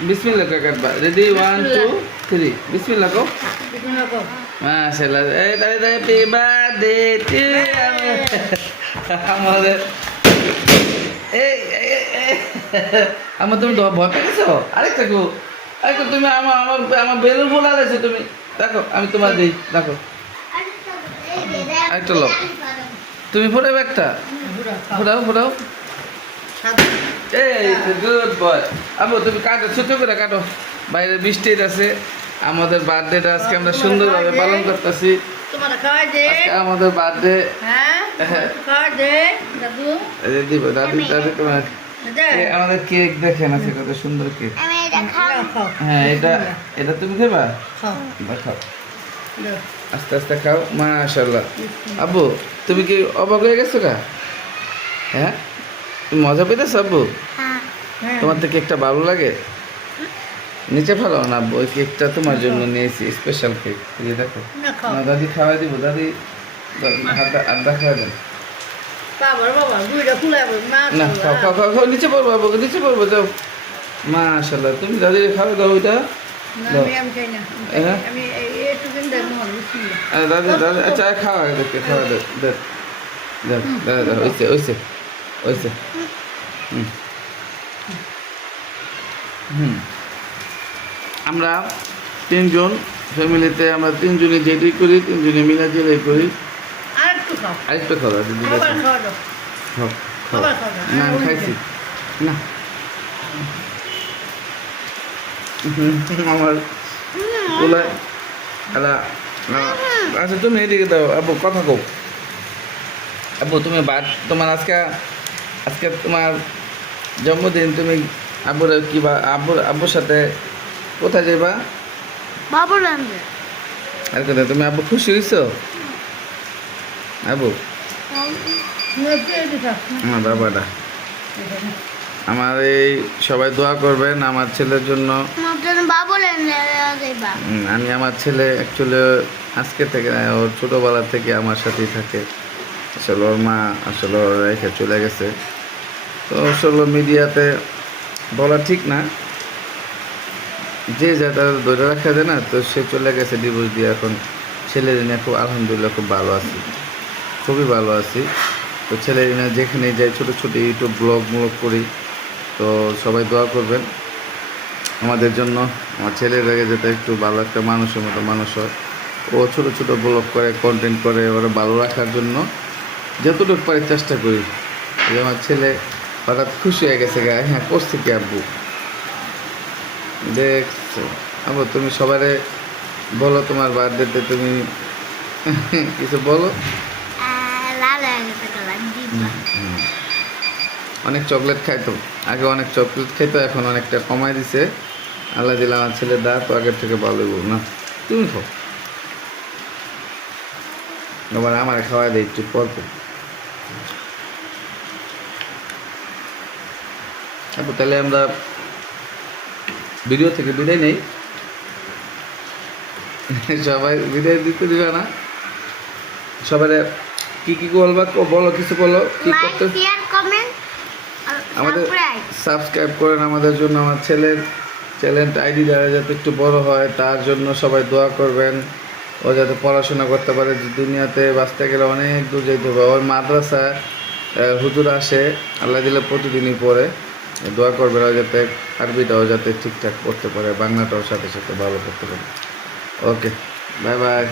বিসমিল্লাহ করে কাটবা রেডি 1 2 3 বিসমিল্লাহ কও মাশাআল্লাহ এই দাঁড়িয়ে দাঁড়িয়ে হ্যাপি বার্থডে টু আমাদের এই আমার তুমি ভয় পেয়েছো আরেকটা গো আরেকটা তুমি আমার বেলুন ফুল আলাইছো তুমি দেখো আমি তোমার দিই দেখো আরেকটা লো তুমি ফোটাবে একটা ফোটাও এই গুড বয় আবু তুমি কাটো ছোট করে কাটো বাইরে বৃষ্টি আছে আমাদের বার্থডেটা আজকে আমরা সুন্দরভাবে পালন করতেছি আমাদের বার্থডে দিব দাদি তোমার আমাদের কেক দেখেন আছে কত সুন্দর কেক হ্যাঁ এটা তুমি খাবা খাও আস্তে আস্তে খাও মাশাআল্লাহ আব্বু তুমি কি অবাক হয়ে গেছো গা হ্যাঁ তুমি মজা পেতেছ আব্বু তোমার তো কেকটা ভালো লাগে নিচে ফেলো না আব্বু ওই কেকটা তোমার জন্য নিয়েছি স্পেশাল কেক এই দেখো না দাদি খাওয়াই দিব দাদি আড্ডা খাওয়াই দেন না খাও নিচে পড়বো আব্বু নিচে পড়বো যাও মাশাআল্লাহ তুমি দাদি খাওয়া দাও ওইটা দাদি দাদি আচ্ছা খাওয়া দেখে খাওয়া দেখ ওইসে আমরা তিনজন ফ্যামিলিতে আমরা তিনজনে যেটি করি তিনজনে মিলা জেলাই করি আরেকটু খাওয়া দিদি না আমি খাইছি না আমার ওলা আচ্ছা তুমি এদিকে দাও আব্বু কথা কও আব্বু তুমি তোমার আজকে তোমার জন্মদিন তুমি আব্বুর কি বা আব্বুর সাথে কোথায় যাইবা আর কোথায় তুমি আব্বু খুশি হয়েছো আব্বু আমার বাবাটা আমার এই সবাই দোয়া করবেন আমার ছেলের জন্য আমি আমার ছেলে অ্যাকচুয়ালি আজকে থেকে ওর ছোটোবেলা থেকে আমার সাথেই থাকে আসলে ওর মা আসলে ওর রেখে চলে গেছে তো আসলে মিডিয়াতে বলা ঠিক না যে যাটা ধরে রাখা যায় না তো সে চলে গেছে ডিভোর্স দিয়ে এখন ছেলের নিয়ে খুব আলহামদুলিল্লাহ খুব ভালো আছি খুবই ভালো আছি তো ছেলের নিয়ে যেখানে যাই ছোটো ছোটো ইউটিউব ব্লগ করি তো সবাই দোয়া করবেন আমাদের জন্য আমার ছেলের আগে যাতে একটু ভালো একটা মানুষের মতো মানুষ হয় ও ছোটো ছোটো ব্লগ করে কন্টেন্ট করে ওরা ভালো রাখার জন্য যতটুকু পারি চেষ্টা করি যে আমার ছেলে হঠাৎ খুশি হয়ে গেছে গা হ্যাঁ করছে কি আব্বু দেখছো আব্বু তুমি সবারে বলো তোমার বার্থডেতে তুমি কিছু বলো অনেক চকলেট খাইতো আগে অনেক চকলেট খাইতো এখন অনেকটা কমাই দিছে আল্লাহ দিলে আমার ছেলের দাঁত তো আগের থেকে ভালো না তুমি খাও আবার আমার খাওয়াই দেয় একটু পর তাহলে আমরা ভিডিও থেকে বিদায় নেই সবাই বিদায় দিতে দিবে না সবাই কি বলবা বলো কিছু বলো কি করতে আমাদের সাবস্ক্রাইব করেন আমাদের জন্য আমার ছেলের চ্যানেল আইডি দ্বারা যাতে একটু বড় হয় তার জন্য সবাই দোয়া করবেন ও যাতে পড়াশোনা করতে পারে দুনিয়াতে বাঁচতে গেলে অনেক দূর যেতে হবে ওর মাদ্রাসা হুজুর আসে আল্লাহ দিলে প্রতিদিনই পড়ে দোয়া করবেন ও যাতে আরবিটাও যাতে ঠিকঠাক পড়তে পারে বাংলাটাও সাথে সাথে ভালো করতে পারে ওকে বাই বাই